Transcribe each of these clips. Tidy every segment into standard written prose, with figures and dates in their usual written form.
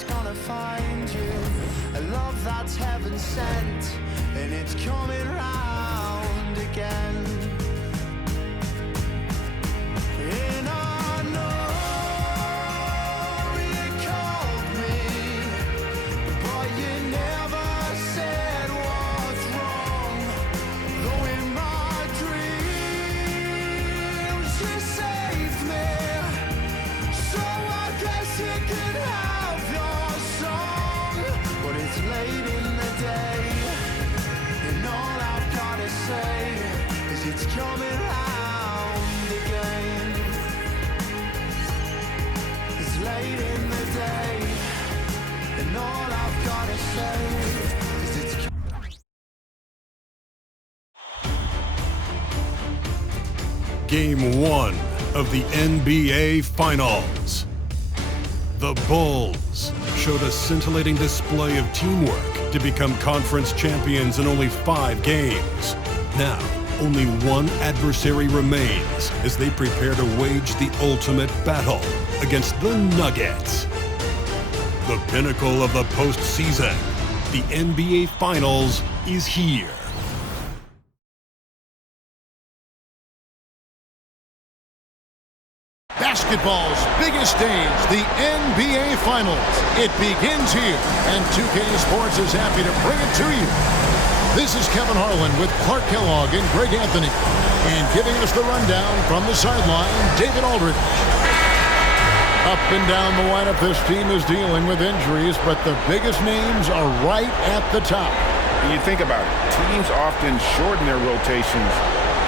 that's gonna find you. A love that's heaven sent, and it's coming round again. And I know you called me, but you never said what's wrong. Though in my dreams you saved me, so I guess you could have your song. But it's late in the day, and all I've gotta say is it's coming round again. It's late in the day, and all I've gotta say is it's Game 1 of the NBA Finals. The Bulls showed a scintillating display of teamwork to become conference champions in only 5 games. Now, only one adversary remains as they prepare to wage the ultimate battle against the Nuggets. The pinnacle of the postseason, the NBA Finals, is here. Basketball's biggest stage, the NBA Finals. It begins here, and 2K Sports is happy to bring it to you. This is Kevin Harlan with Clark Kellogg and Greg Anthony. And giving us the rundown from the sideline, David Aldridge. Up and down the lineup, this team is dealing with injuries, but the biggest names are right at the top. When you think about it, teams often shorten their rotations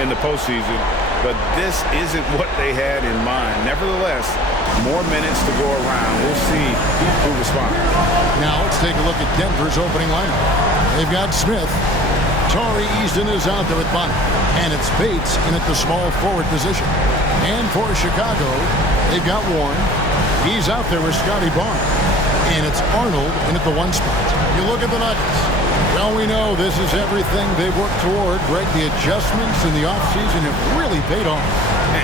in the postseason, but this isn't what they had in mind. Nevertheless, more minutes to go around. We'll see who responds. Now let's take a look at Denver's opening lineup. They've got Smith. Tari Easton is out there with Bonner. And it's Bates in at the small forward position. And for Chicago, they've got Warren. He's out there with Scotty Barnes. And it's Arnold in at the 1 spot. You look at the Nuggets. Well, we know this is everything they've worked toward. Greg, the adjustments in the offseason have really paid off.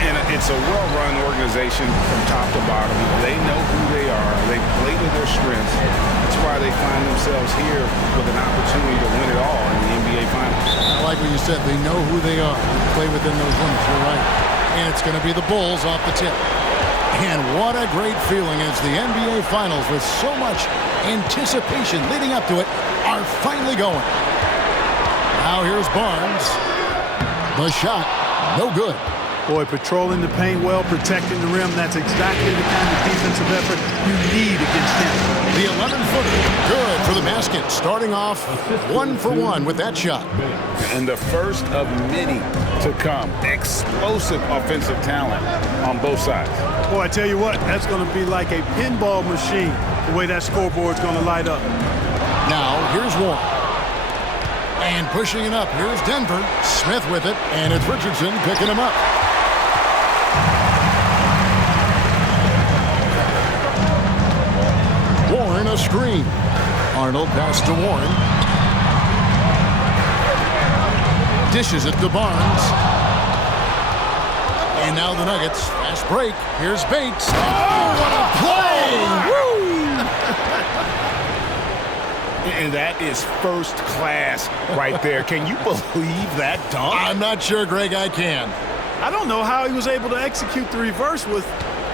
And it's a well-run organization from top to bottom. They know who they are. They play to their strengths. That's why they find themselves here with an opportunity to win it all in the NBA Finals. I like what you said. They know who they are. They play within those limits. You're right. And it's going to be the Bulls off the tip. And what a great feeling as the NBA Finals, with so much anticipation leading up to it, are finally going. Now here's Barnes. The shot, no good. Boy, patrolling the paint well, protecting the rim. That's exactly the kind of defensive effort you need against him. The 11-footer, good for the basket. Starting off 1 for 1 with that shot. And the first of many to come. Explosive offensive talent on both sides. Boy, I tell you what, that's going to be like a pinball machine, the way that scoreboard's going to light up. Now, here's Warren. And pushing it up, here's Denver. Smith with it, and it's Richardson picking him up. Warren a screen. Arnold pass to Warren. Dishes it to Barnes. And now the Nuggets. Fast break. Here's Bates. Oh, what a play! Woo! And that is first class right there. Can you believe that dunk? I'm not sure, Greg, I can. I don't know how he was able to execute the reverse with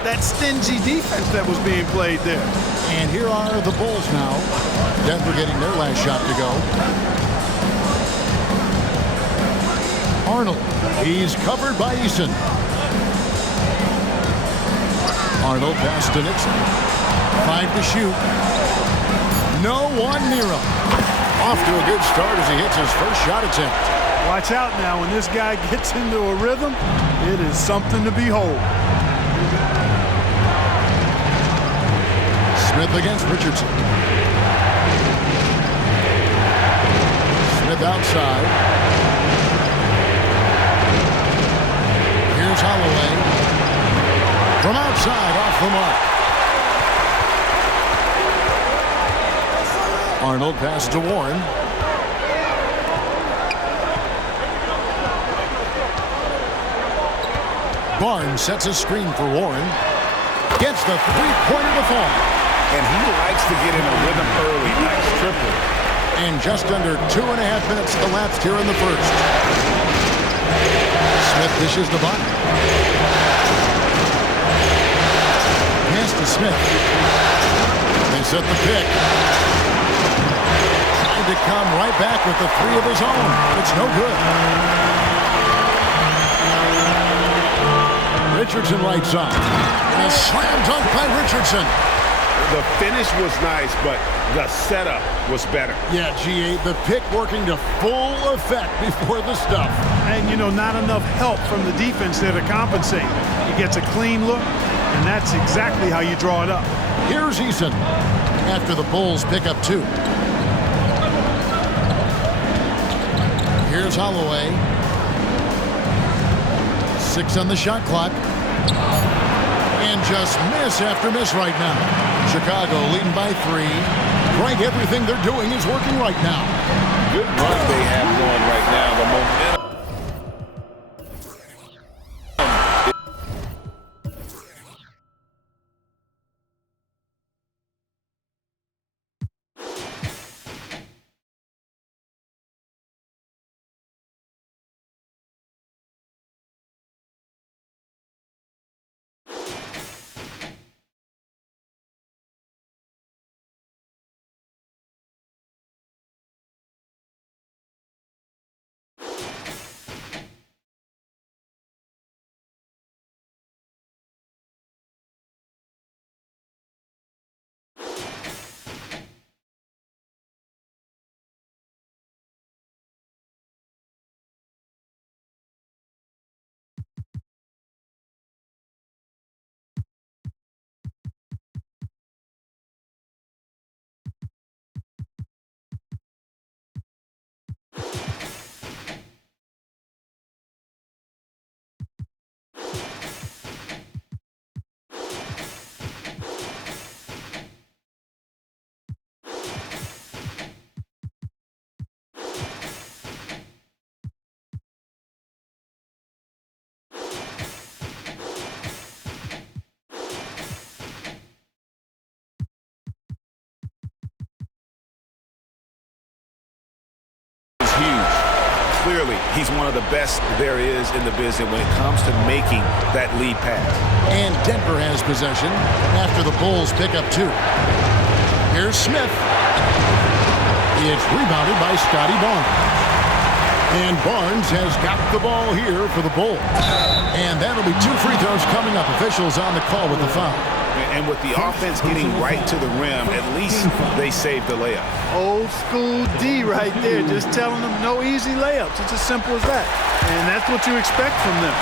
that stingy defense that was being played there. And here are the Bulls now. Denver getting their last shot to go. Arnold. He's covered by Eason. Arnold pass to Nixon. 5 to shoot. No one near him. Off to a good start as he hits his first shot attempt. Watch out now. When this guy gets into a rhythm, it is something to behold. Smith against Richardson. Smith outside. Here's Holloway. From outside, off the mark. Arnold pass to Warren. Barnes sets a screen for Warren. Gets the three-pointer to fall. and he likes to get in a rhythm early. Nice triple. And just under 2.5 minutes elapsed here in the first. Smith dishes the ball. Pass to Smith. They set the pick. Trying to come right back with the three of his own. It's no good. Richardson right side. And a slam dunk by Richardson. The finish was nice, but the setup was better. Yeah, G8, the pick working to full effect before the stuff. And, you know, not enough help from the defense there to compensate. He gets a clean look, and that's exactly how you draw it up. Here's Eason after the Bulls pick up 2. Here's Holloway. 6 on the shot clock. And just miss after miss right now. Chicago leading by 3. Right, everything they're doing is working right now. Good run they have going right now. The momentum. Clearly, he's one of the best there is in the business when it comes to making that lead pass. And Denver has possession after the Bulls pick up 2. Here's Smith. It's rebounded by Scotty Barnes. And Barnes has got the ball here for the Bulls. And that'll be 2 free throws coming up. Officials on the call with the foul. And with the offense getting right to the rim, at least they saved the layup. Old school D right there, just telling them no easy layups. It's as simple as that. And that's what you expect from them.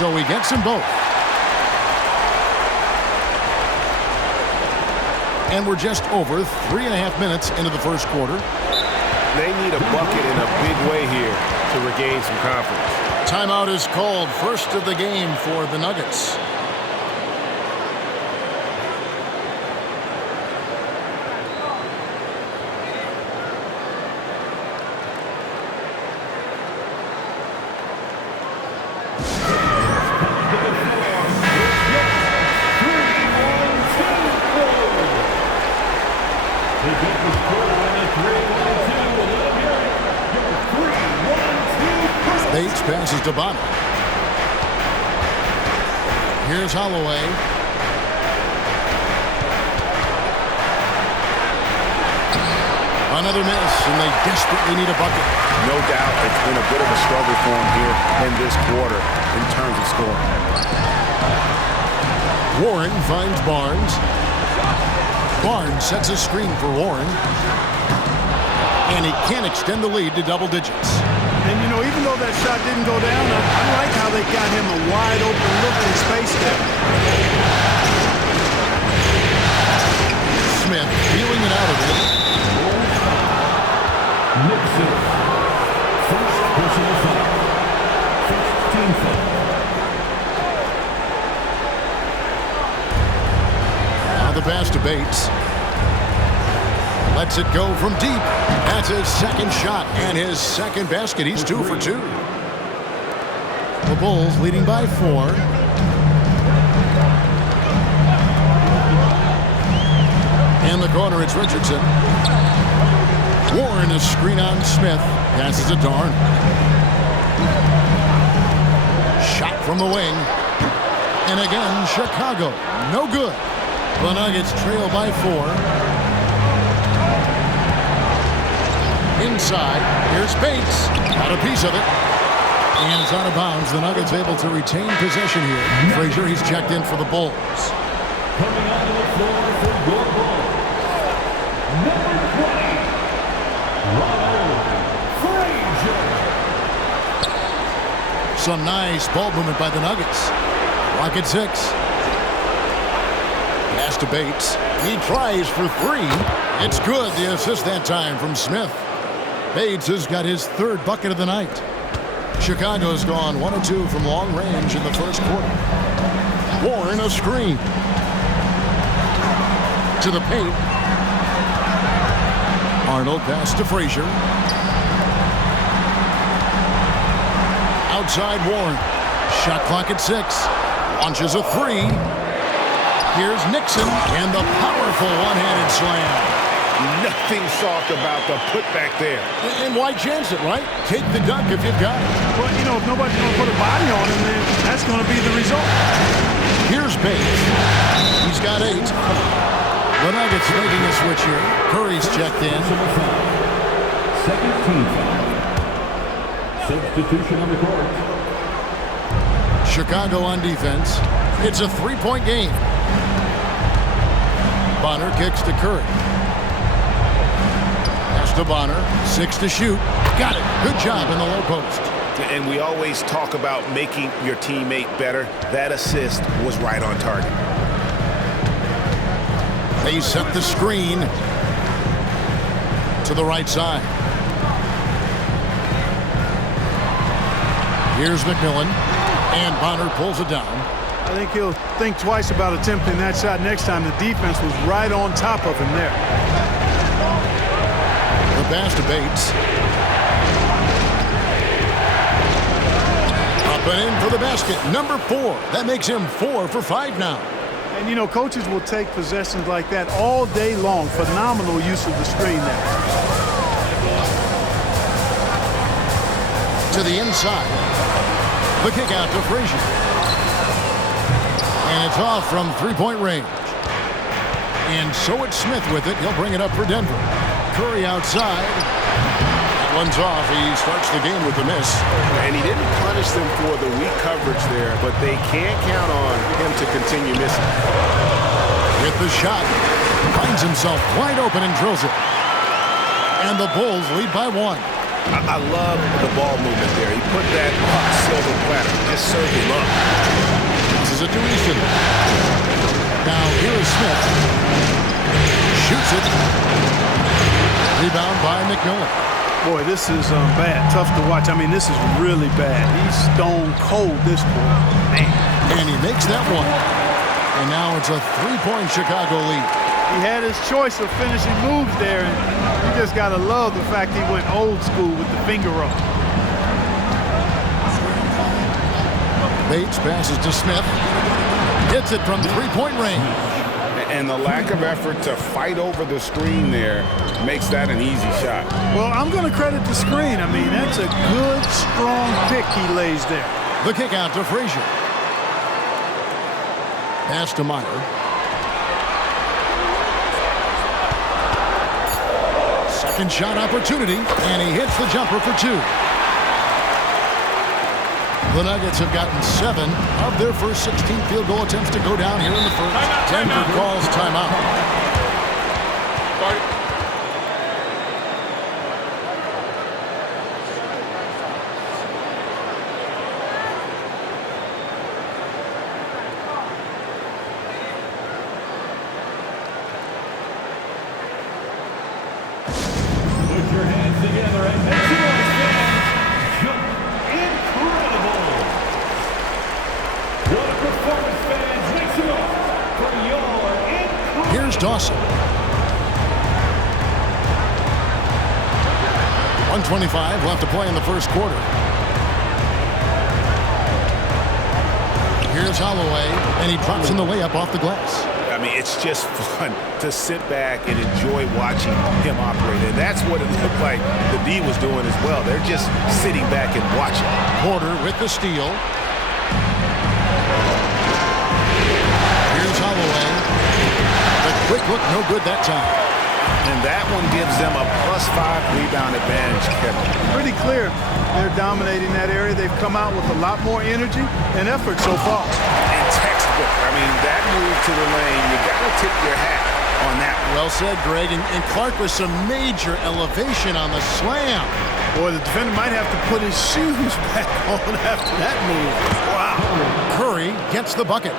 So he gets them both. And we're just over 3.5 minutes into the first quarter. They need a bucket in a big way here to regain some confidence. Timeout is called, first of the game for the Nuggets. Bates passes to Bonner. Here's Holloway. Another miss, and they desperately need a bucket. No doubt it's been a bit of a struggle for him here in this quarter in terms of scoring. Warren finds Barnes. Barnes sets a screen for Warren. And he can't extend the lead to double digits. And, you know, even though that shot didn't go down, I like how they got him a wide open look in space there. Smith feeling it out of it. Nixon. First personal foul. First team foul. Now the pass to Bates. Lets it go from deep. That's his second shot and his second basket. He's 2 for 2. The Bulls leading by 4. In the corner, it's Richardson. Warren is screen on Smith. Passes it to Arnold. Shot from the wing. And again, Chicago. No good. The Nuggets trail by 4. Inside. Here's Bates. Got a piece of it. And it's out of bounds. The Nuggets able to retain possession here. Frazier, he's checked in for the Bulls. Coming onto the floor for your Bulls, number 20, Ronald Frazier. Some nice ball movement by the Nuggets. Rocket 6. Pass to Bates. He tries for 3. It's good. The assist that time from Smith. Bates has got his 3rd bucket of the night. Chicago's gone 1 of 2 from long range in the first quarter. Warren a screen. To the paint. Arnold pass to Frazier. Outside Warren. Shot clock at 6. Launches a 3. Here's Nixon and the powerful one-handed slam. Nothing soft about the putback there. And why chance it, right? Take the dunk if you've got it. Well, you know, if nobody's going to put a body on him, then that's going to be the result. Here's Bates. He's got 8. The Nuggets making a switch here. Curry's checked in. Second team foul. Substitution on the court. Chicago on defense. It's a 3-point game. Bonner kicks to Curry. Pass to Bonner. 6 to shoot. Got it. Good job in the low post. And we always talk about making your teammate better. That assist was right on target. They set the screen to the right side. Here's McMillan. And Bonner pulls it down. I think he'll think twice about attempting that shot next time. The defense was right on top of him there. The pass to Bates. Up and in for the basket. Number 4. That makes him 4 for 5 now. And, you know, coaches will take possessions like that all day long. Phenomenal use of the screen there. To the inside. The kick out to Frazier. And it's off from 3-point range. And so it's Smith with it. He'll bring it up for Denver. Curry outside. That one's off. He starts the game with a miss. And he didn't punish them for the weak coverage there, but they can't count on him to continue missing. With the shot. Finds himself wide open and drills it. And the Bulls lead by 1. I love the ball movement there. He put that puck silver platter. Just served him up. This is a Easton. Now here is Smith. Shoots it. Rebound by McMillan. Boy, this is bad. Tough to watch. I mean, this is really bad. He's stone cold, this boy. Man. And he makes that one. And now it's a 3-point Chicago lead. He had his choice of finishing moves there, and you just got to love the fact he went old school with the finger roll. Bates passes to Smith. Hits it from 3-point range. And the lack of effort to fight over the screen there makes that an easy shot. Well, I'm going to credit the screen. I mean, that's a good, strong pick he lays there. The kick out to Frazier. Pass to Meyer. Second shot opportunity, and he hits the jumper for 2. The Nuggets have gotten 7 of their first 16 field goal attempts to go down here in the first. Denver calls timeout. Put your hands together and make some noise, fans. Incredible. What a performance, fans. Make some noise for your incredible. Here's Dawson. 1:25 left to play in the first quarter. Here's Holloway, and he drops in the layup off the glass. I mean, it's just fun to sit back and enjoy watching him operate. And that's what it looked like the D was doing as well. They're just sitting back and watching. Porter with the steal. Here's Holloway. The quick look, no good that time. And that one gives them a +5 rebound advantage, Kevin. Pretty clear they're dominating that area. They've come out with a lot more energy and effort so far. And textbook. I mean, that move to the lane, you got to tip your hat on that one. Well said, Greg. And Clark with some major elevation on the slam. Boy, the defender might have to put his shoes back on after that move. Wow. Curry gets the bucket.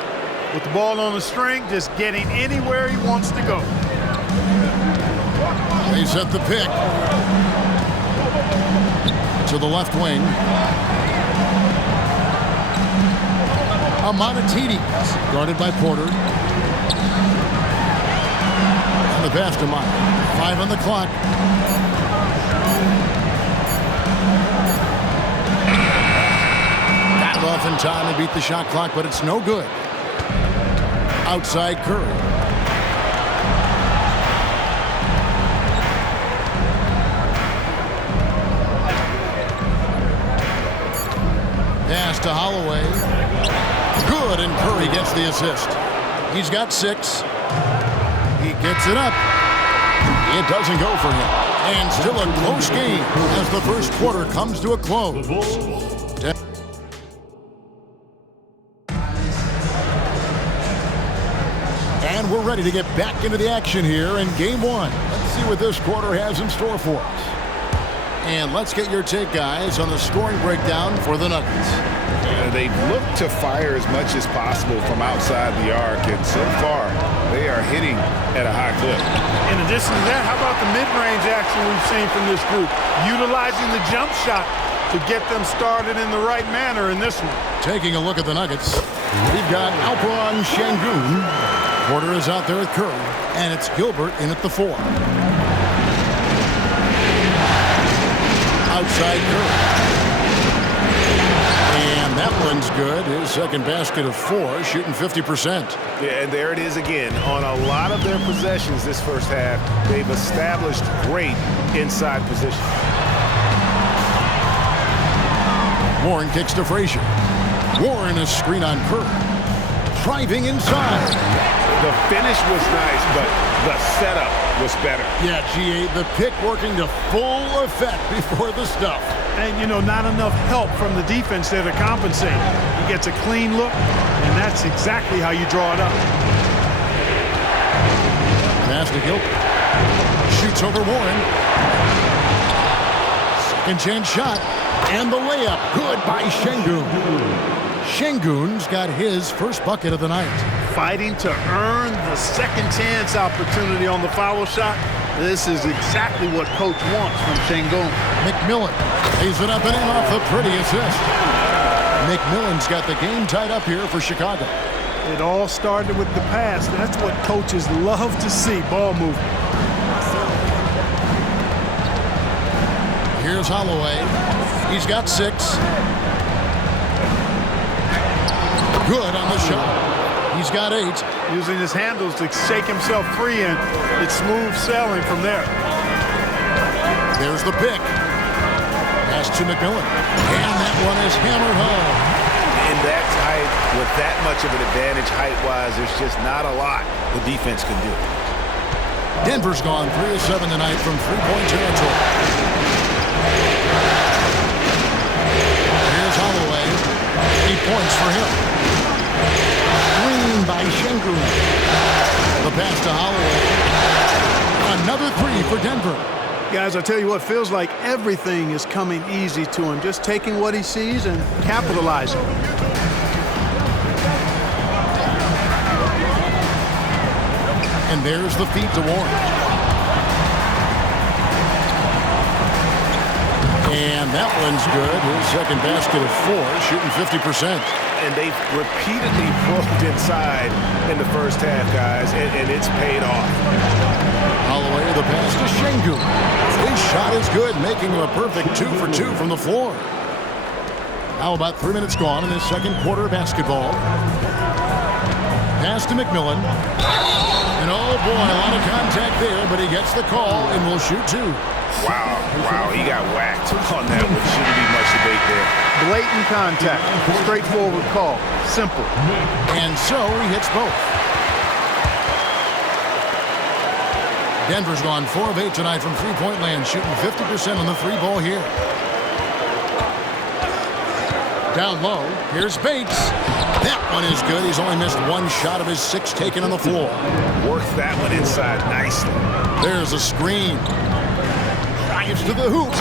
With the ball on the string, just getting anywhere he wants to go. They set the pick to the left wing. Amanatidis guarded by Porter. And the pass to Mike. 5 on the clock. Got it off in time and beat the shot clock, but it's no good. Outside Curry. Pass to Holloway. Good, and Curry gets the assist. He's got 6. He gets it up. It doesn't go for him. And still a close game as the first quarter comes to a close. And we're ready to get back into the action here in game 1. Let's see what this quarter has in store for us. And let's get your take, guys, on the scoring breakdown for the Nuggets. They look to fire as much as possible from outside the arc, and so far, they are hitting at a high clip. In addition to that, how about the mid-range action we've seen from this group? Utilizing the jump shot to get them started in the right manner in this one. Taking a look at the Nuggets, we've got Alperen Şengün. Porter is out there at Curry, and it's Gilbert in at the 4. Outside Curry. And that one's good. His second basket of 4, shooting 50%. Yeah, and there it is again. On a lot of their possessions this first half, they've established great inside position. Warren kicks to Frazier. Warren a screen on Curry. Driving inside. The finish was nice, but the setup was better. Yeah, G8, the pick working to full effect before the stuff. And, you know, not enough help from the defense there to compensate. He gets a clean look, and that's exactly how you draw it up. Pass to Gilbert. Shoots over Warren. Second chance shot. And the layup. Good by Şengün. Şengün's got his first bucket of the night. Fighting to earn the second chance opportunity on the foul shot. This is exactly what coach wants from Şengün. McMillan lays it up and in off the pretty assist. McMillan's got the game tied up here for Chicago. It all started with the pass. That's what coaches love to see, ball movement. Here's Holloway. He's got 6. Good on the shot. He's got 8. Using his handles to shake himself free, and it's smooth sailing from there. There's the pick. Pass to McMillan. And that one is hammered home. In that tight, with that much of an advantage height-wise, there's just not a lot the defense can do. Denver's gone 3 of 7 tonight from three-point territory. Here's Holloway. 8 points for him. Green by Şengün. The pass to Holloway. Another 3 for Denver. Guys, I tell you what, feels like everything is coming easy to him. Just taking what he sees and capitalizing. And there's the feed to Warren. And that one's good. His second basket of 4, shooting 50%. And they've repeatedly probed inside in the first half, guys, and it's paid off. Holloway, the pass to Şengün. His shot is good, making him a perfect 2 for 2 from the floor. Now about 3 minutes gone in this second quarter of basketball. Pass to McMillan. And oh boy, a lot of contact there, but he gets the call and will shoot two. Wow, he got whacked on that one. Shouldn't be much debate there. Blatant contact. Straightforward call. Simple. And so he hits both. Denver's gone 4 of 8 tonight from three-point land, shooting 50% on the three ball here. Down low, here's Bates. That one is good. He's only missed one shot of his 6 taken on the floor. Works that one inside nicely. There's a screen. Drives to the hoop.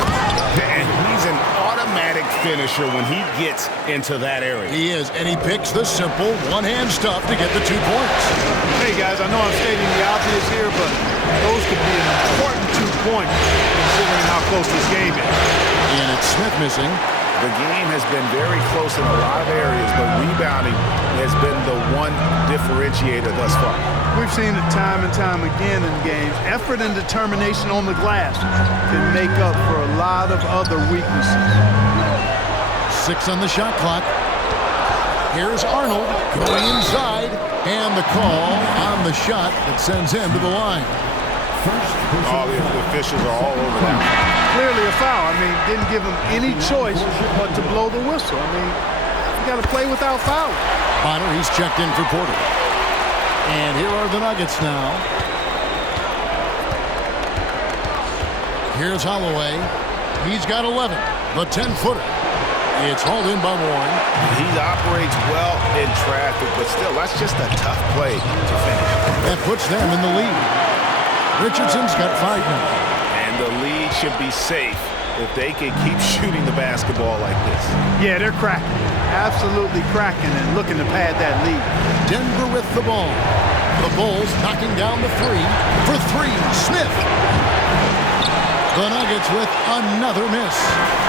And he's an automatic finisher when he gets into that area. He is, and he picks the simple one-hand stuff to get the 2 points. Hey, guys, I know I'm stating the obvious here, but those could be an important 2 points considering how close this game is. And it's Smith missing. The game has been very close in a lot of areas, but rebounding has been the one differentiator thus far. We've seen it time and time again in games. Effort and determination on the glass can make up for a lot of other weaknesses. 6 on the shot clock. Here's Arnold going inside, and the call on the shot that sends him to the line. All the officials are all over that. Clearly a foul. I mean, didn't give him any choice but to blow the whistle. I mean, you got to play without fouling. Bonner, he's checked in for Porter. And here are the Nuggets now. Here's Holloway. He's got 11. The 10-footer. It's hauled in by Warren. He operates well in traffic, but still, that's just a tough play to finish. That puts them in the lead. Richardson's got 5 now. And the lead should be safe if they can keep shooting the basketball like this. Yeah, they're cracking. Absolutely cracking and looking to pad that lead. Denver with the ball. The Bulls knocking down the 3 for 3. Smith. The Nuggets with another miss.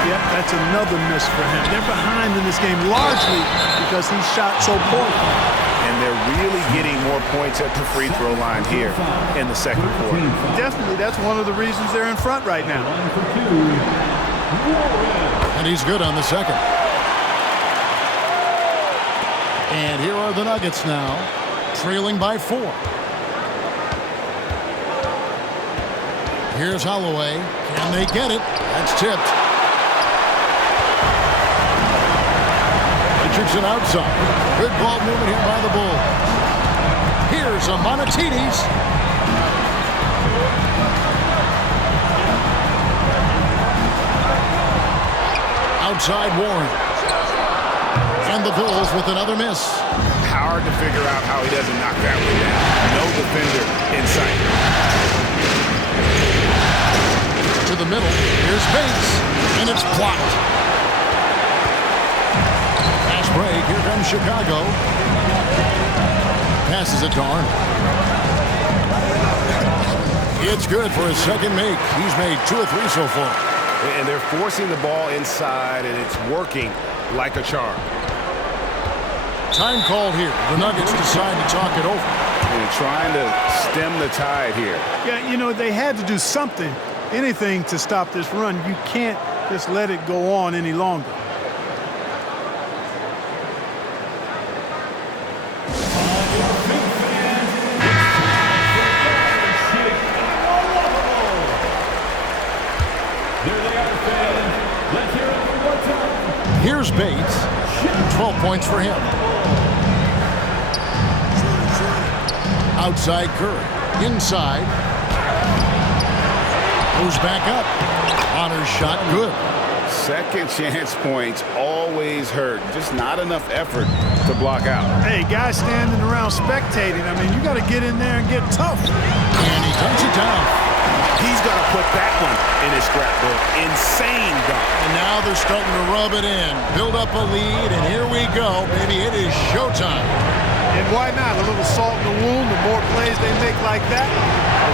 Yep, that's another miss for him. They're behind in this game largely because he shot so poorly. And they're really getting more points at the free throw line here in the second quarter. Definitely, that's one of the reasons they're in front right now. And he's good on the second. And here are the Nuggets now, trailing by 4. Here's Holloway. Can they get it? That's tipped. Richardson outside. Good ball movement here by the Bulls. Here's Amonatides. Outside Warren. And the Bulls with another miss. Hard to figure out how he doesn't knock that one down. No defender in sight. To the middle. Here's Bates. And it's blocked. Fast break. Here comes Chicago. Passes it to Arnold. It's good for his second make. He's made 2 or 3 so far. And they're forcing the ball inside, and it's working like a charm. Time called here. The Nuggets decide to talk it over. And trying to stem the tide here. Yeah, you know, they had to do something, anything to stop this run. You can't just let it go on any longer. Here's Bates. 12 points for him. Outside Curry. Inside. Goes back up. Honor's shot good. Second chance points always hurt. Just not enough effort to block out. Hey, guys standing around spectating, I mean, you got to get in there and get tough. And he takes it down. He's going to put that one in his scrapbook. Insane dunk. And now they're starting to rub it in. Build up a lead, and here we go. Baby, it is showtime. And why not? A little salt in the wound. The more plays they make like that,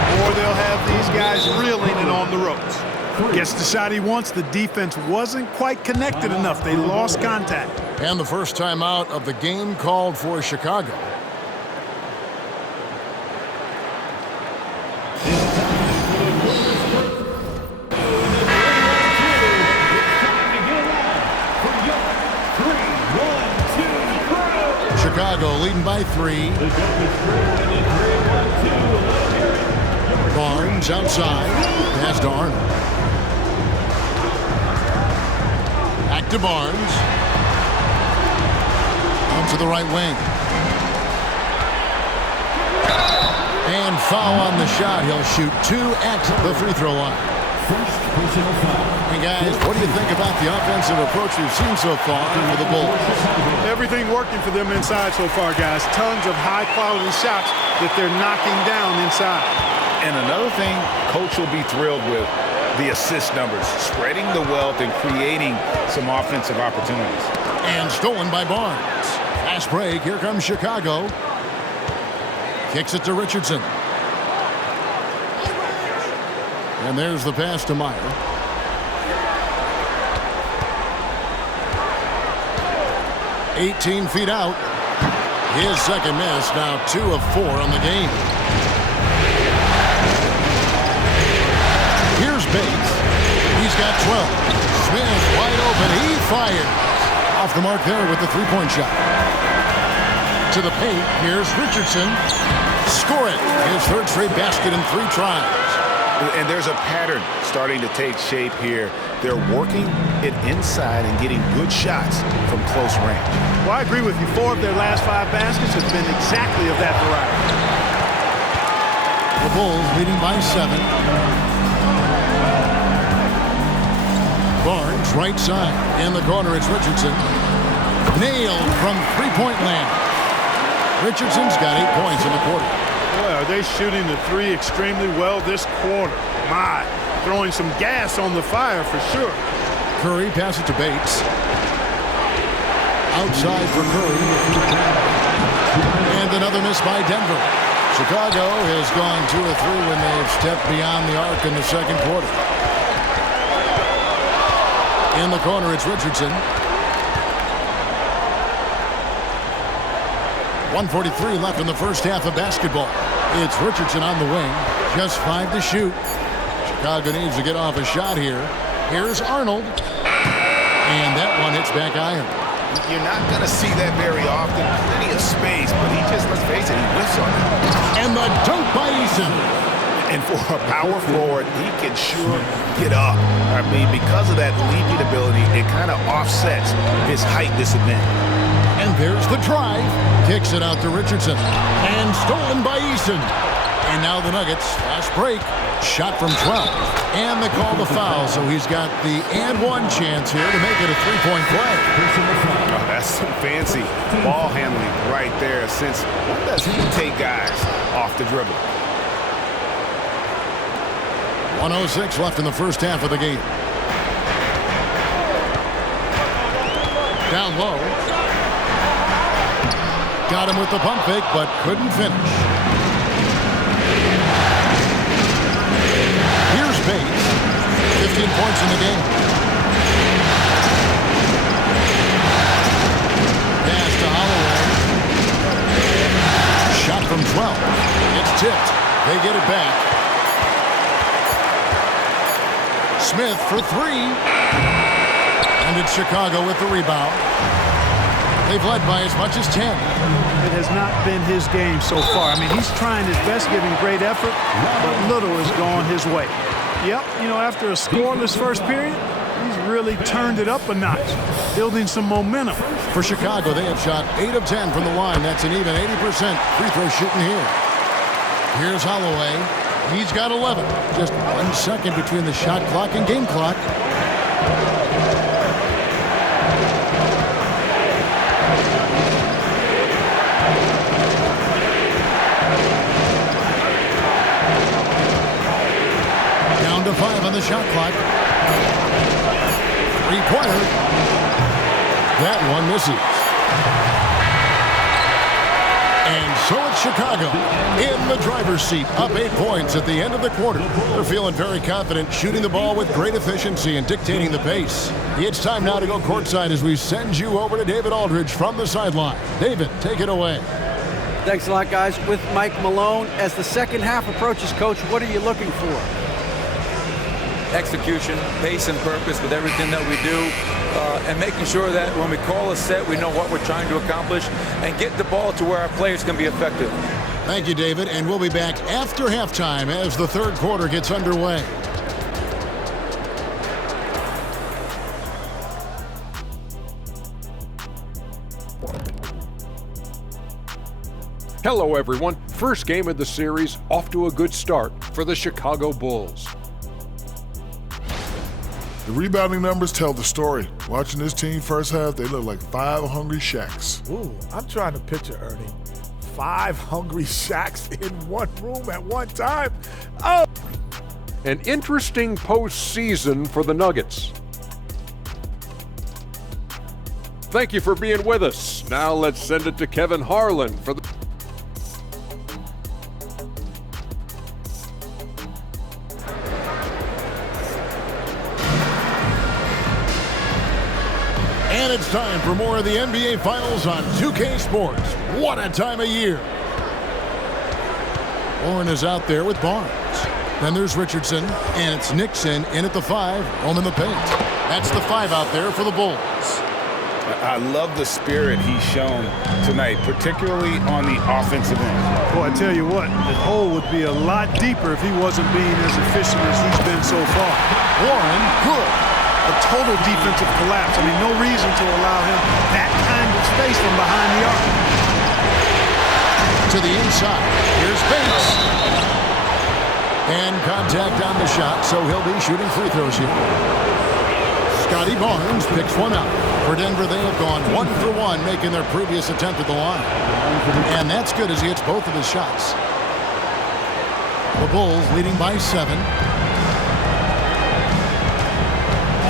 the more they'll have these guys reeling and on the ropes. Gets the shot he wants. The defense wasn't quite connected enough. They lost contact. And the first time out of the game called for Chicago. Chicago leading by 3. The goal is scored in the 3-1-2. Barnes outside. Pass to Arnold. Back to Barnes. Out to the right wing. And foul on the shot. He'll shoot 2 at the free throw line. First personal foul. Hey guys, what do you think about the offensive approach we've seen so far for the Bulls? Everything working for them inside so far, guys. Tons of high-quality shots that they're knocking down inside. And another thing Coach will be thrilled with, the assist numbers, spreading the wealth and creating some offensive opportunities. And stolen by Barnes. Fast break. Here comes Chicago. Kicks it to Richardson. And there's the pass to Meyer. "18 feet out." His second miss, now 2 of 4 on the game. Here's Bates. He's got 12. Smith wide open. He fires. Off the mark there with the three-point shot. To the paint. Here's Richardson. Score it. His third straight basket in 3 tries. And there's a pattern starting to take shape here. They're working it inside and getting good shots from close range. Well, I agree with you. 4 of their last 5 baskets have been exactly of that variety. The Bulls leading by 7. Barnes, right side. In the corner, it's Richardson. Nailed from three-point land. Richardson's got 8 points in the quarter. Boy, are they shooting the 3 extremely well this quarter. My, throwing some gas on the fire for sure. Curry passes to Bates. Outside for Curry. And another miss by Denver. Chicago has gone 2 of 3 when they've stepped beyond the arc in the second quarter. In the corner, it's Richardson. 1:43 left in the first half of basketball. It's Richardson on the wing. Just 5 to shoot. Chicago needs to get off a shot here. Here's Arnold. And that one hits back iron. You're not going to see that very often. Plenty of space, but he just, let's face it, he whiffs on it. And the dunk by Eason. And for a power forward, he can sure get up. I mean, because of that leaping ability, it kind of offsets his height disadvantage. And there's the drive. Kicks it out to Richardson. And stolen by Eason. And now the Nuggets, fast break. Shot from 12. And they call the foul, so he's got the and one chance here to make it a three-point play. Oh, that's some fancy ball handling right there, since what does he take guys off the dribble? 1:06 left in the first half of the game. Down low. Got him with the pump fake, but couldn't finish. Here's Bates. 15 points in the game. Pass to Holloway. Shot from 12. It's tipped. They get it back. Smith for 3. And it's Chicago with the rebound. They've led by as much as 10. It has not been his game so far. I mean, he's trying his best, giving great effort, but little has gone his way. Yep, you know, after a scoreless first period, he's really turned it up a notch, building some momentum. For Chicago, they have shot 8 of 10 from the line. That's an even 80% free throw shooting here. Here's Holloway. He's got 11. Just 1 second between the shot clock and game clock. Down to 5 on the shot clock. Three-pointer. That one misses. And so it's Chicago in the driver's seat, up 8 points at the end of the quarter. They're feeling very confident, shooting the ball with great efficiency and dictating the pace. It's time now to go courtside as we send you over to David Aldridge from the sideline. David, take it away. Thanks a lot, guys. With Mike Malone, as the second half approaches, Coach, what are you looking for? Execution, pace, and purpose with everything that we do. and making sure that when we call a set, we know what we're trying to accomplish and get the ball to where our players can be effective. Thank you, David, and we'll be back after halftime as the third quarter gets underway. Hello, everyone. First game of the series, off to a good start for the Chicago Bulls. The rebounding numbers tell the story. Watching this team first half, they look like 5 hungry Shaqs. Ooh, I'm trying to picture, Ernie, 5 hungry Shaqs in one room at one time. Oh! An interesting postseason for the Nuggets. Thank you for being with us. Now let's send it to Kevin Harlan for the... And it's time for more of the NBA Finals on 2K Sports. What a time of year. Warren is out there with Barnes. Then there's Richardson, and it's Nixon in at the 5, roaming the paint. That's the 5 out there for the Bulls. I love the spirit he's shown tonight, particularly on the offensive end. Boy, I tell you what, the hole would be a lot deeper if he wasn't being as efficient as he's been so far. Warren, good. A total defensive collapse. I mean, no reason to allow him that kind of space from behind the arc. To the inside. Here's Bates. And contact on the shot, so he'll be shooting free throws here. Scotty Barnes picks one up. For Denver, they have gone 1 for 1, making their previous attempt at the line. And that's good as he hits both of his shots. The Bulls leading by 7.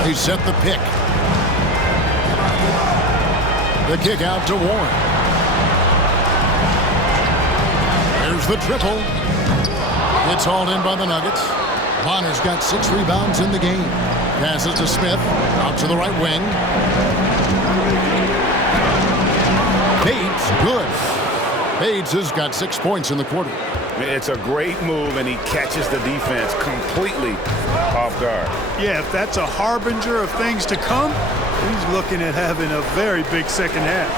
They set the pick. The kick out to Warren. There's the triple. It's hauled in by the Nuggets. Bonner's got 6 rebounds in the game. Passes to Smith. Out to the right wing. Bates, good. Bates has got 6 points in the quarter. It's a great move, and he catches the defense completely off guard. Yeah, if that's a harbinger of things to come, he's looking at having a very big second half.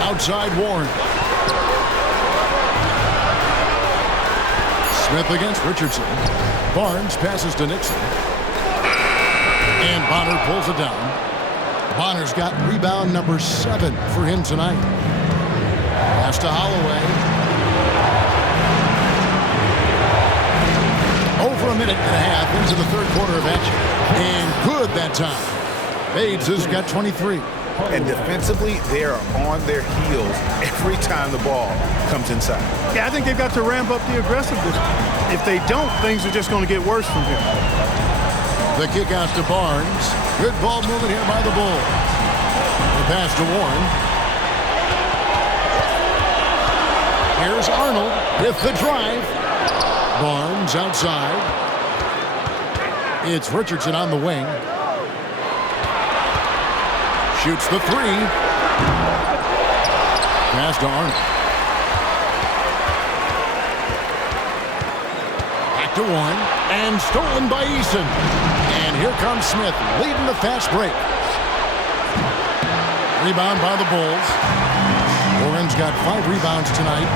Outside Warren. Smith against Richardson. Barnes passes to Nixon. And Bonner pulls it down. Bonner's got rebound number 7 for him tonight. Pass to Holloway. Over a minute and a half into the third quarter of action. And good that time. Bates has got 23. And defensively, they are on their heels every time the ball comes inside. Yeah, I think they've got to ramp up the aggressiveness. If they don't, things are just going to get worse from here. The kick out to Barnes. Good ball movement here by the Bulls. The pass to Warren. Here's Arnold with the drive. Barnes outside. It's Richardson on the wing. Shoots the 3. Pass to Arnold. Back to Warren. And stolen by Eason. And here comes Smith leading the fast break. Rebound by the Bulls. Warren's got 5 rebounds tonight.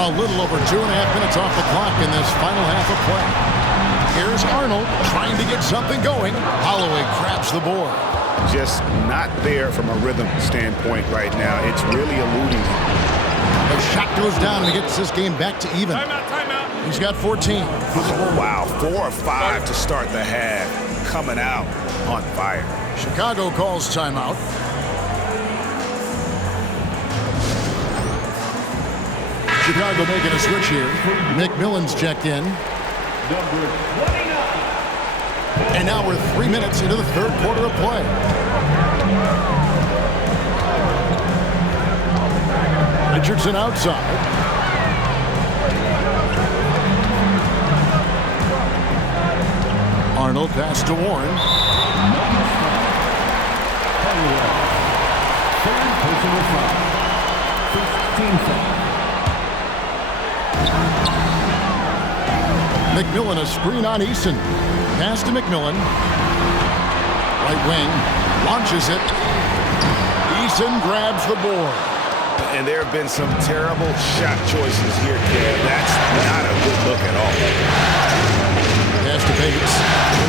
A little over 2.5 minutes off the clock in this final half of play. Here's Arnold trying to get something going. Holloway grabs the board. Just not there from a rhythm standpoint right now. It's really eluding him. The shot goes down and gets this game back to even. Timeout. He's got 14. Wow, 4 or 5 to start the half. Coming out on fire. Chicago calls timeout. Chicago making a switch here. McMillan's checked in. Number 29. And now we're 3 minutes into the third quarter of play. Richardson outside. Arnold pass to Warren. Third personal foul. 15 seconds. McMillan, a screen on Eason. Pass to McMillan. Right wing, launches it. Eason grabs the board. And there have been some terrible shot choices here, Kev. That's not a good look at all. Pass to Bates.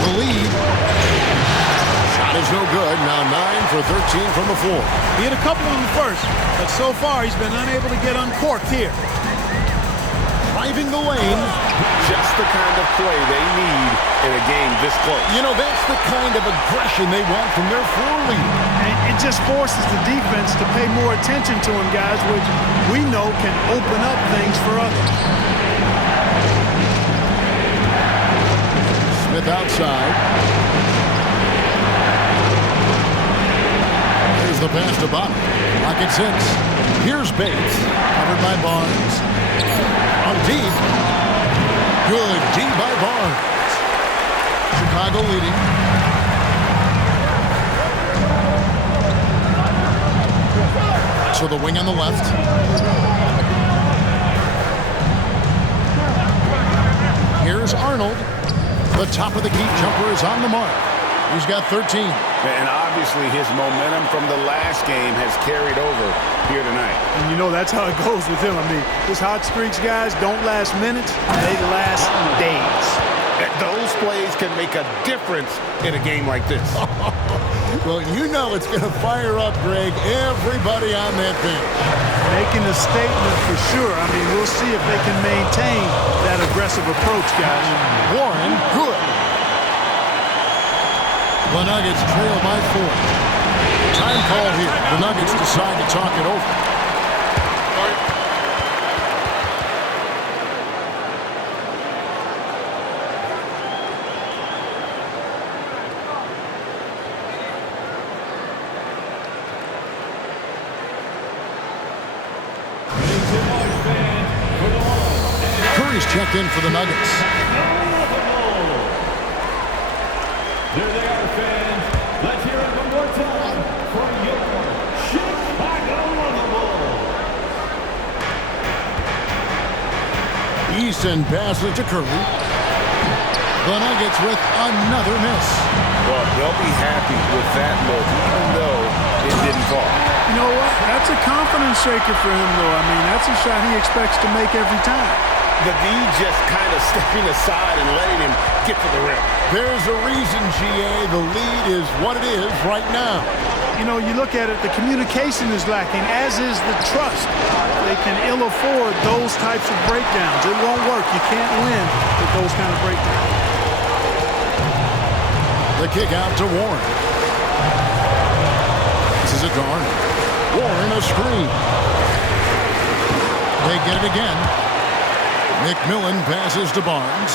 The lead. Shot is no good. Now 9 for 13 from the floor. He hit a couple in the first, but so far he's been unable to get uncorked here. Driving the lane. Just the kind of play they need in a game this close. You know, that's the kind of aggression they want from their floor leader. And it just forces the defense to pay more attention to him, guys, which we know can open up things for others. Smith outside. Here's the pass to Bonner. Rockets 6. Here's Bates. Covered by Barnes. On deep. Good D by Barnes. Chicago leading. So the wing on the left. Here's Arnold. The top of the key jumper is on the mark. He's got 13. And obviously his momentum from the last game has carried over here tonight. And you know that's how it goes with him. I mean, his hot streaks, guys, don't last minutes. They last days. Those plays can make a difference in a game like this. Well, you know it's going to fire up, Greg, everybody on that bench. Making a statement for sure. I mean, we'll see if they can maintain that aggressive approach, guys. Warren, good. The Nuggets trail by 4. Time called here. The Nuggets decide to talk it over. Curry's checked in for the Nuggets. There they are, fans. Let's hear it one more time for your Chicago Bulls. Eason passes to Curry. The Nuggets with another miss. Well, they'll be happy with that look, even though it didn't fall. You know what? That's a confidence shaker for him, though. I mean, that's a shot he expects to make every time. The D just kind of stepping aside and letting him get to the rim. There's a reason, GA. The lead is what it is right now. You know, you look at it, the communication is lacking, as is the trust. They can ill afford those types of breakdowns. It won't work. You can't win with those kind of breakdowns. The kick out to Warren. This is a Garner. Warren a screen. They get it again. McMillan passes to Barnes.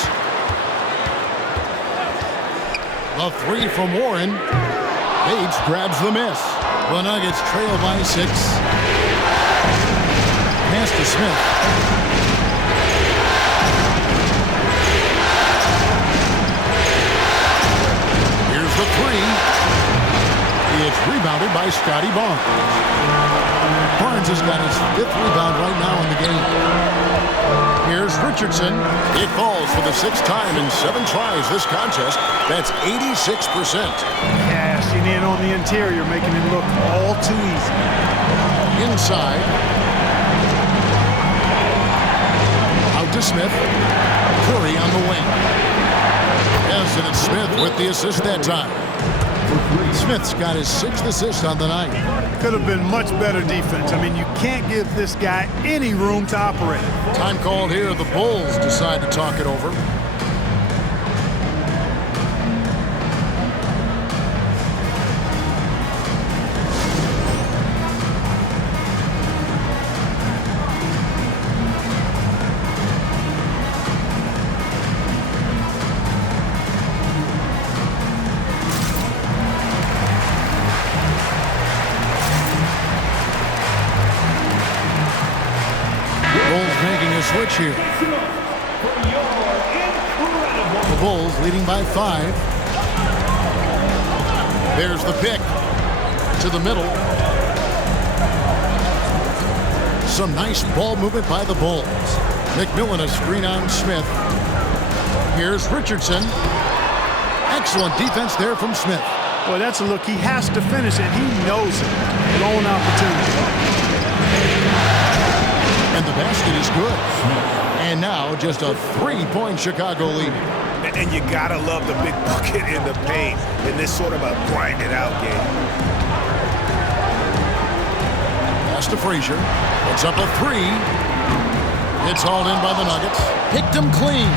The 3 from Warren. Bates grabs the miss. The Nuggets trail by 6. Pass to Smith. Here's the 3. It's rebounded by Scotty Barnes. Barnes has got his 5th rebound right now in the game. Here's Richardson. It falls for the 6th time in 7 tries this contest. That's 86%. Cashing in on the interior, making it look all too easy. Inside. Out to Smith. Curry on the wing. Yes, and it's Smith with the assist that time. Smith's got his 6th assist on the night. Could have been much better defense. I mean, you can't give this guy any room to operate. Time called here. The Bulls decide to talk it over. Switch here. The Bulls leading by 5. There's the pick to the middle. Some nice ball movement by the Bulls. McMillan a screen on Smith. Here's Richardson. Excellent defense there from Smith. Well, that's a look he has to finish, and he knows it. Lone opportunity. And the basket is good. And now just a 3-point Chicago lead. And you gotta love the big bucket in the paint in this sort of a grinded out game. Pass to Frazier. It's up a 3. It's hauled in by the Nuggets. Picked him clean.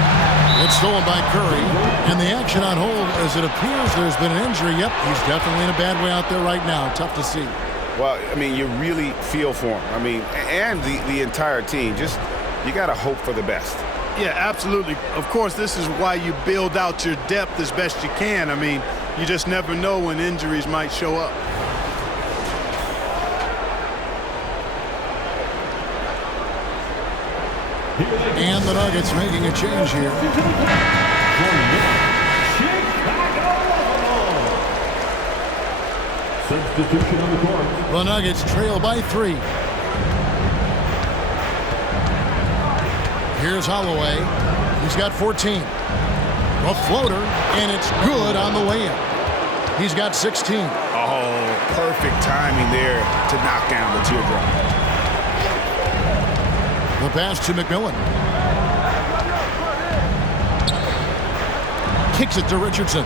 It's stolen by Curry. And the action on hold as it appears there's been an injury. Yep, he's definitely in a bad way out there right now. Tough to see. Well, I mean, you really feel for him. I mean, and the entire team. Just, you got to hope for the best. Yeah, absolutely. Of course, this is why you build out your depth as best you can. I mean, you just never know when injuries might show up. And the Nuggets making a change here. Substitution on the court. The Nuggets trail by 3. Here's Holloway. He's got 14. A floater, and it's good on the way in. He's got 16. Oh, perfect timing there to knock down the teardrop. The pass to McMillan. Kicks it to Richardson.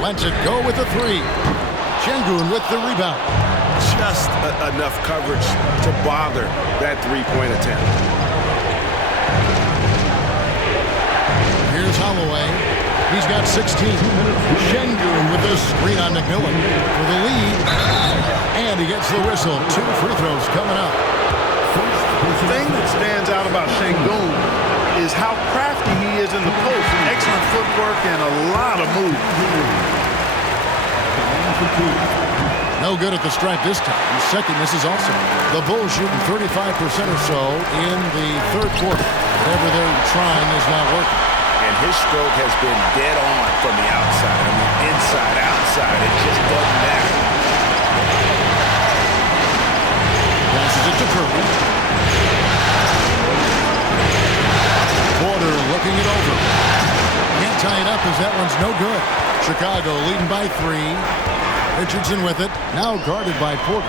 Lets it go with the 3. Şengün with the rebound. Just enough coverage to bother that three-point attempt. Here's Holloway. He's got 16. Şengün with the screen on McMillan for the lead. And he gets the whistle. 2 free throws coming up. The thing that stands out about Şengün is how crafty he is in the post. Excellent footwork and a lot of move. No good at the stripe this time. Second misses also. The Bulls shooting 35% or so in the third quarter. Whatever they're trying is not working. And his stroke has been dead on from the outside. I mean, inside, outside, it just doesn't matter. Passes it to Curry. Porter looking it over. Can't tie it up as that one's no good. Chicago leading by 3. Richardson with it. Now guarded by Porter.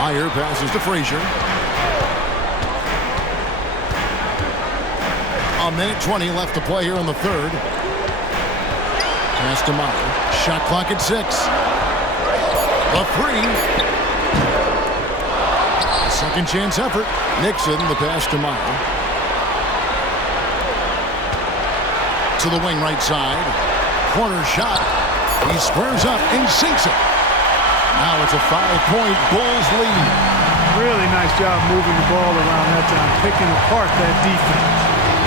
Meyer passes to Frazier. A minute 20 left to play here in the third. Pass to Meyer. Shot clock at 6. A 3. A second chance effort. Nixon, the pass to Meyer. To the wing right side. Corner shot. He squares up and sinks it. Now it's a 5-point Bulls lead. Really nice job moving the ball around that time, picking apart that defense.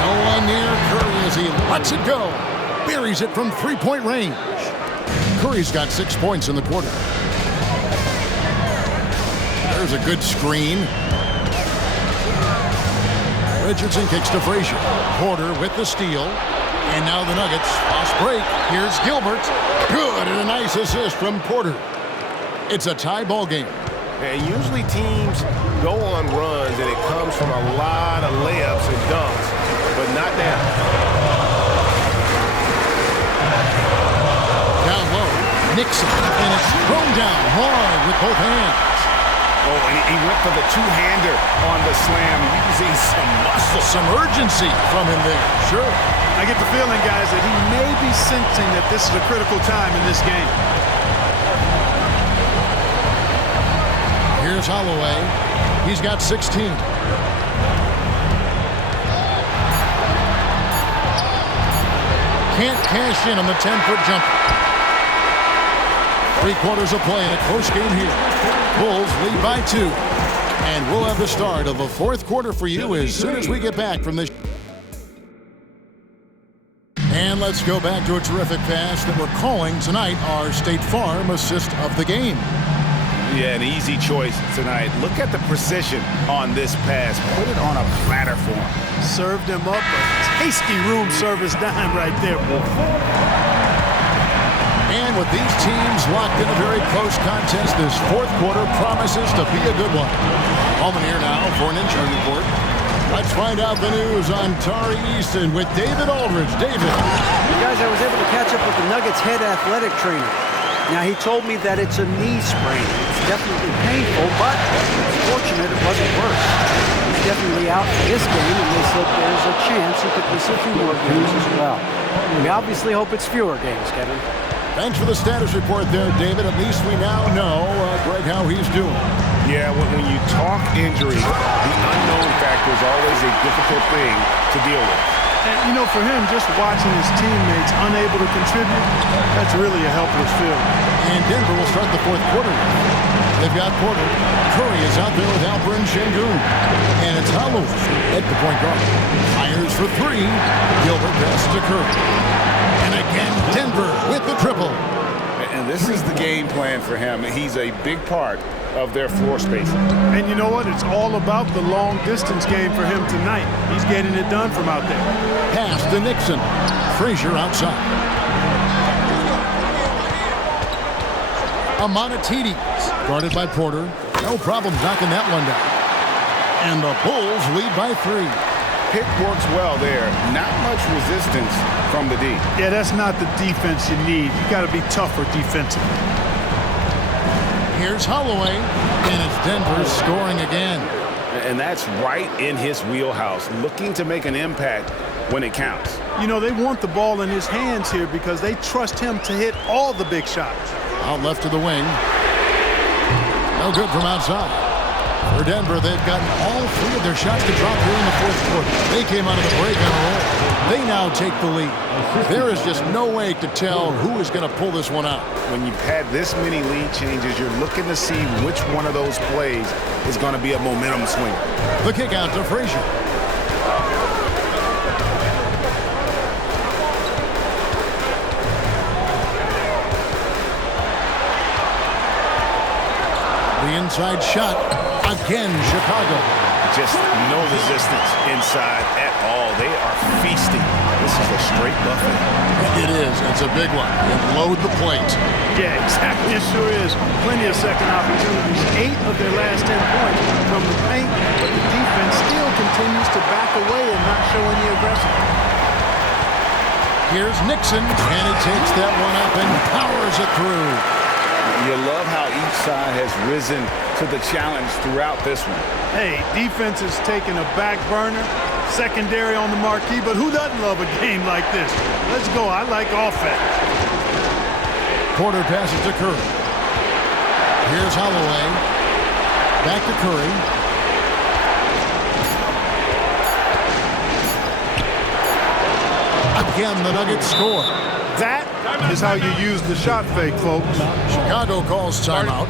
No one near Curry as he lets it go. Buries it from 3-point range. Curry's got 6 points in the quarter. There's a good screen. Richardson kicks to Frazier. Porter with the steal. And now the Nuggets, fast break. Here's Gilbert. Good, and a nice assist from Porter. It's a tie ball game. And usually teams go on runs, and it comes from a lot of layups and dunks, but not now. Down low, Nixon, and it's thrown down hard with both hands. Oh, and he went for the two-hander on the slam, using some muscle. Some urgency from him there, sure. I get the feeling, guys, that he may be sensing that this is a critical time in this game. Here's Holloway. He's got 16. Can't cash in on the 10-foot jumper. 3 quarters of play in a close game here. Bulls lead by 2. And we'll have the start of the fourth quarter for you as soon as we get back from this. And let's go back to a terrific pass that we're calling tonight our State Farm assist of the game. Yeah, an easy choice tonight. Look at the precision on this pass. Put it on a platter for him. Served him up a tasty room service dime right there. And with these teams locked in a very close contest, this fourth quarter promises to be a good one. Allman here now for an injury report. Let's find out the news on Tari Easton with David Aldridge. David. Guys, I was able to catch up with the Nuggets head athletic trainer. Now, he told me that it's a knee sprain. It's definitely painful, but it's fortunate it wasn't worse. He's definitely out for this game, and they said there's a chance he could miss a few more games as well. We obviously hope it's fewer games, Kevin. Thanks for the status report there, David. At least we now know, Greg, how he's doing. Yeah, when you talk injuries, the unknown factor is always a difficult thing to deal with. And, you know, for him, just watching his teammates unable to contribute, that's really a helpless feeling. And Denver will start the fourth quarter. They've got Porter. Curry is out there with Alperen Şengün. And it's Holloway at the point guard. Fires for three. Gilbert passes to Curry. And again, Denver with the triple. And this is the game plan for him. He's a big part of their floor spacing. And you know what? It's all about the long-distance game for him tonight. He's getting it done from out there. Pass to Nixon. Frazier outside. Amonatidis, guarded by Porter. No problem knocking that one down. And the Bulls lead by 3. Pick works well there. Not much resistance from the D. Yeah, that's not the defense you need. You got to be tougher defensively. Here's Holloway, and it's Denver scoring again. And that's right in his wheelhouse, looking to make an impact when it counts. You know, they want the ball in his hands here because they trust him to hit all the big shots. Out left to the wing. No good from outside. For Denver, they've gotten all 3 of their shots to drop here in the fourth quarter. They came out of the break on a roll. They now take the lead. There is just no way to tell who is going to pull this one out. When you've had this many lead changes, you're looking to see which one of those plays is going to be a momentum swing. The kick out to Frazier. The inside shot. Again, Chicago. Just no resistance inside at all. They are feasting. This is a straight buffet. It is. It's a big one. And load the plate. Yeah, exactly. It sure is. Plenty of second opportunities. 8 of their last 10 points from the paint, but the defense still continues to back away and not show any aggression. Here's Nixon, and he takes that one up and powers it through. You love how each side has risen to the challenge throughout this one. Hey, defense is taking a back burner, secondary on the marquee, but who doesn't love a game like this? Let's go. I like offense. Porter passes to Curry. Here's Holloway. Back to Curry. Again, the Nuggets score. That is how you use the shot fake, folks. Chicago calls timeout.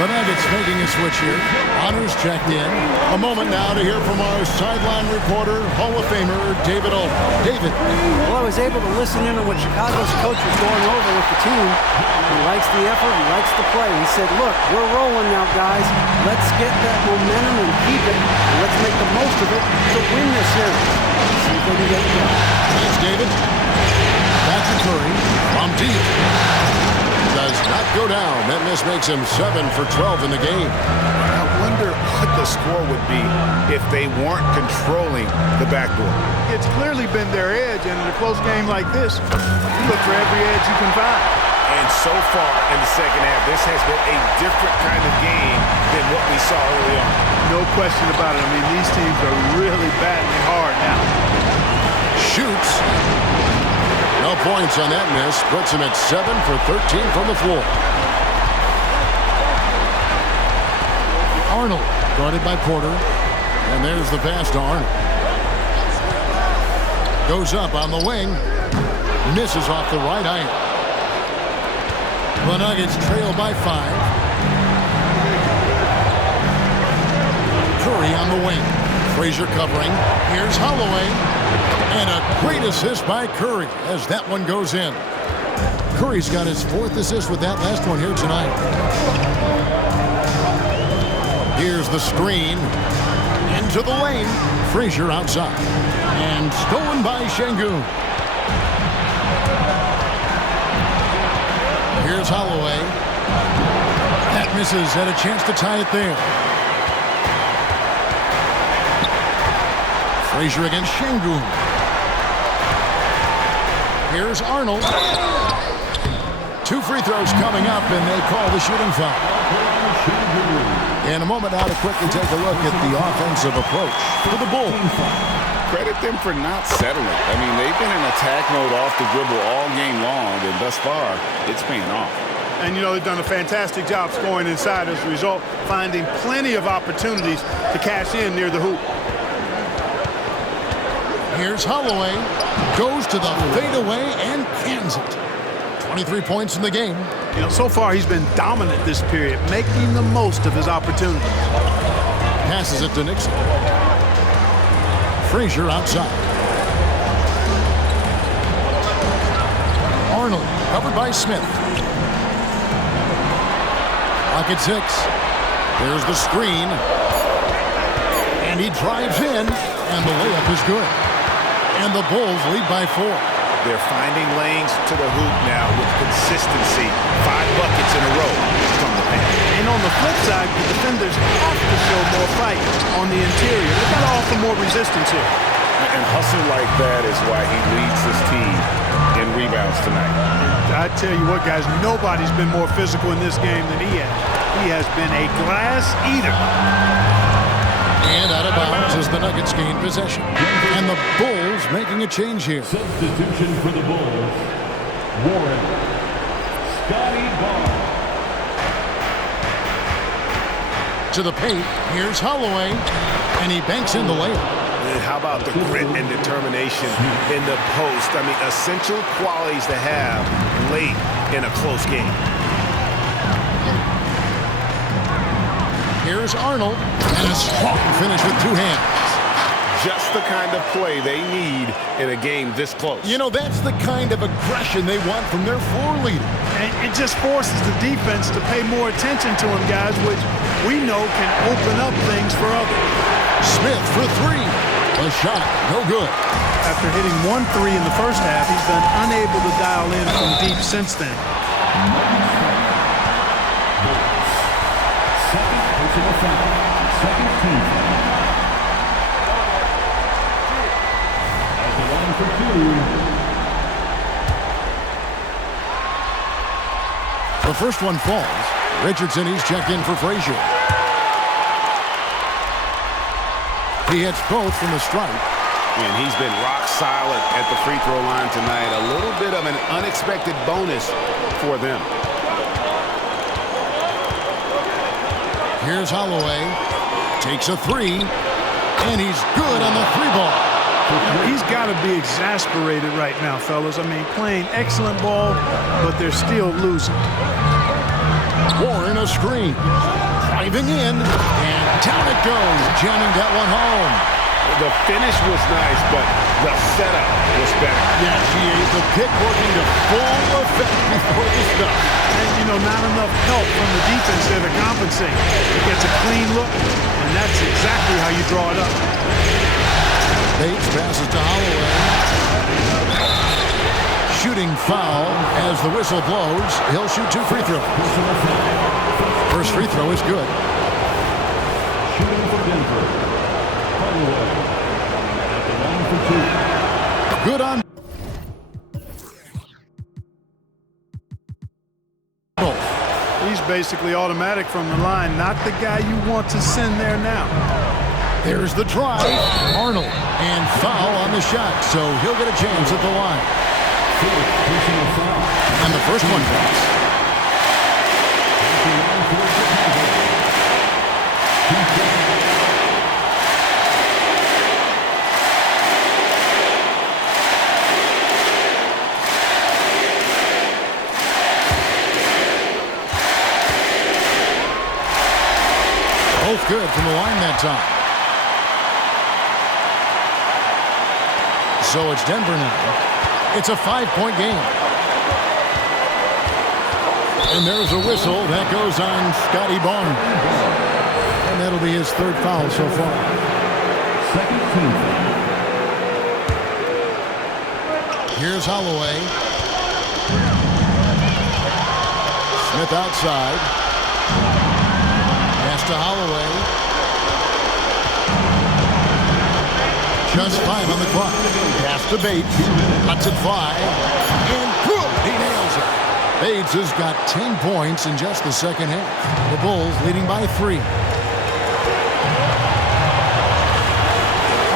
The Nuggets making a switch here. Honors checked in. A moment now to hear from our sideline reporter, Hall of Famer David Aldridge. David. Well, I was able to listen in on what Chicago's coach was going over with the team. He likes the effort. He likes the play. He said, look, we're rolling now, guys. Let's get that momentum and keep it. And let's make the most of it to win this series. See if they can get it done. Thanks, David. Back to Curry from deep. Does not go down. That miss makes him 7 for 12 in the game. I wonder what the score would be if they weren't controlling the backdoor. It's clearly been their edge, and in a close game like this, you look for every edge you can find. And so far in the second half, this has been a different kind of game than what we saw early on. No question about it. I mean, these teams are really battling hard now. Shoots. No points on that miss. Puts him at 7 for 13 from the floor. Arnold, guarded by Porter. And there's the pass to Arnold. Goes up on the wing. Misses off the right iron. The Nuggets trail by 5. Curry on the wing. Frazier covering. Here's Holloway. And a great assist by Curry as that one goes in. Curry's got his 4th assist with that last one here tonight. Here's the screen. Into the lane. Frazier outside. And stolen by Şengün. Here's Holloway. That misses. Had a chance to tie it there. Frazier against Şengün. Here's Arnold. 2 free throws coming up, and they call the shooting foul. In a moment now to quickly take a look at the offensive approach for the Bulls. Credit them for not settling. I mean, they've been in attack mode off the dribble all game long, and thus far, it's paying off. And, you know, they've done a fantastic job scoring inside as a result, finding plenty of opportunities to cash in near the hoop. Here's Holloway. Goes to the fadeaway and cans it. 23 points in the game. You know, so far he's been dominant this period, making the most of his opportunities. Passes it to Nixon. Frazier outside. Arnold covered by Smith. Pocket 6. There's the screen. And he drives in, and the layup is good. And the Bulls lead by 4. They're finding lanes to the hoop now with consistency. 5 buckets in a row from the paint. And on the flip side, the defenders have to show more fight on the interior. They've got to offer more resistance here. And hustle like that is why he leads his team in rebounds tonight. I tell you what, guys, nobody's been more physical in this game than he has. He has been a glass eater. And out of bounds as the Nuggets gain possession. And the Bulls making a change here. Substitution for the Bulls. Warren. Scotty Barnes. To the paint. Here's Holloway. And he banks in the layup. And how about the grit and determination in the post? I mean, essential qualities to have late in a close game. Here's Arnold, and a strong finish with 2 hands. Just the kind of play they need in a game this close. You know, that's the kind of aggression they want from their floor leader. And it just forces the defense to pay more attention to him, guys, which we know can open up things for others. Smith for 3. A shot, no good. After hitting 1 3 in the first half, he's been unable to dial in from deep since then. Second team. At the line for 2. The first one falls. Richardson, he's checked in for Frazier. He hits both from the stripe. And he's been rock solid at the free throw line tonight. A little bit of an unexpected bonus for them. Here's Holloway. Takes a 3. And he's good on the 3 ball. He's got to be exasperated right now, fellas. I mean, playing excellent ball, but they're still losing. Warren a screen. Driving in. And down it goes. Jamming that one home. The finish was nice, but the setup was better. Yeah, the pick working to full effect before the stop. And, you know, not enough help from the defense there to compensate. It gets a clean look, and that's exactly how you draw it up. Bates passes to Holloway. Shooting foul as the whistle blows. He'll shoot 2 free throws. First free throw is good. Shooting for Denver. Holloway. At the line for 2. Good on. He's basically automatic from the line, not the guy you want to send there now. There's the drive. Arnold. And foul on the shot, so he'll get a chance at the line. And the first one falls. Both good from the line that time. So it's Denver now. It's a 5-point game. And there's a whistle. That goes on Scotty Barnes. And that'll be his third foul so far. Second team. Here's Holloway. Smith outside. Pass to Holloway. Just 5 on the clock. Pass to Bates. Cuts it 5. And he nails it. Bates has got 10 points in just the second half. The Bulls leading by 3.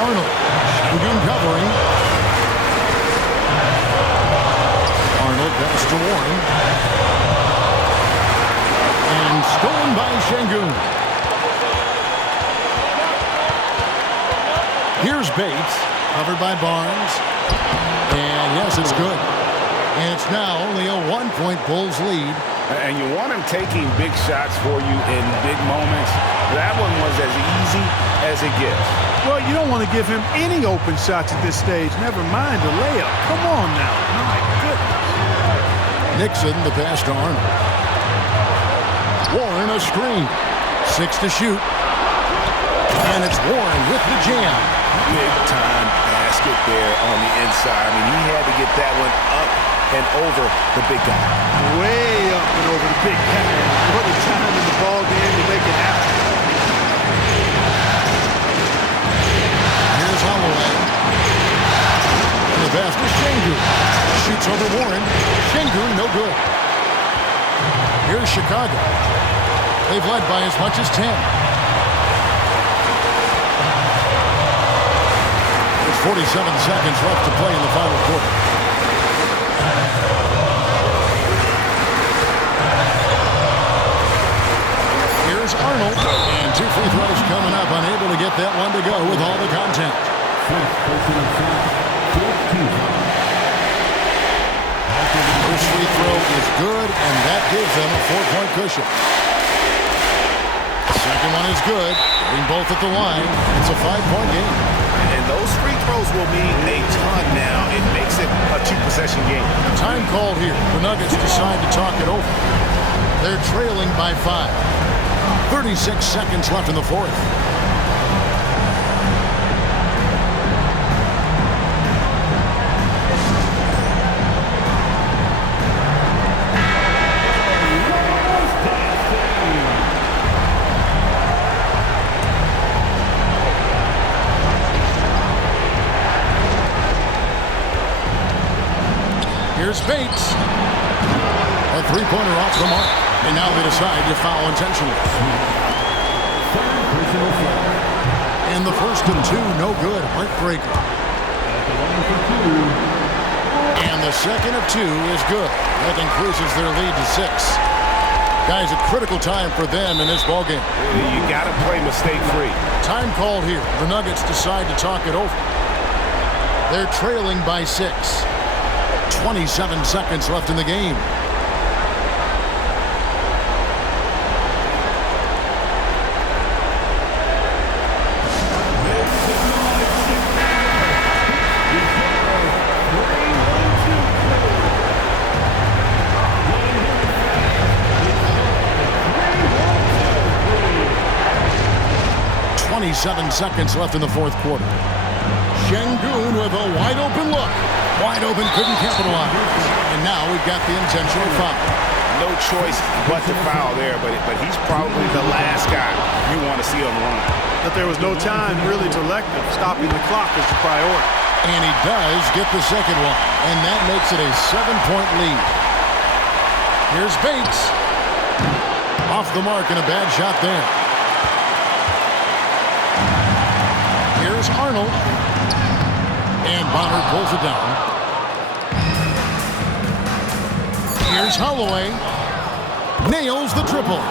Arnold. Shagun covering. Arnold pass to Warren. And stolen by Shagun. Here's Bates, covered by Barnes. And yes, it's good. And it's now only a 1-point Bulls lead. And you want him taking big shots for you in big moments. That one was as easy as it gets. Well, you don't want to give him any open shots at this stage. Never mind a layup. Come on now. My goodness. Nixon, the pass to Arnold. Warren, a screen. 6 to shoot. And it's Warren with the jam. Big-time basket there on the inside. I mean, he had to get that one up and over the big guy. Way up and over the big guy. What a time in the ball game to make it happen. Here's Holloway. And the pass to Shagun. Shoots over Warren. Shagun, no good. Here's Chicago. They've led by as much as 10. 47 seconds left to play in the final quarter. Here's Arnold. And 2 free throws coming up. Unable to get that one to go with all the content. First free throw is good, and that gives them a 4-point cushion. Second one is good. Getting both at the line. It's a 5-point game. And those free throws will mean a ton now. It makes it a 2-possession game. Time called here. The Nuggets decide to talk it over. They're trailing by 5. 36 seconds left in the fourth. Here's Bates. A three-pointer off the mark. And now they decide to foul intentionally. And the first of 2, no good. Heartbreaker. And the second of 2 is good. That increases their lead to 6. Guys, a critical time for them in this ballgame. You got to play mistake-free. Time called here. The Nuggets decide to talk it over. They're trailing by 6. 27 seconds left in the game. Seven seconds left in the fourth quarter. Shagun with a wide open look. Wide open, couldn't capitalize. And now we've got the intentional foul. No choice but to foul there, but he's probably the last guy you want to see on the line. But there was no time really to elect him. Stopping the clock is the priority. And he does get the second one. And that makes it a 7-point lead. Here's Bates. Off the mark and a bad shot there. Here's Arnold. And Bonner pulls it down. Here's Holloway. Nails the triple.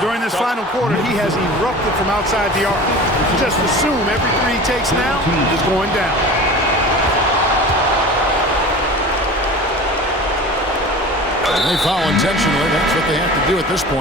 During this final quarter, he has erupted from outside the arc. Just assume every three he takes now is going down. They foul intentionally. That's what they have to do at this point.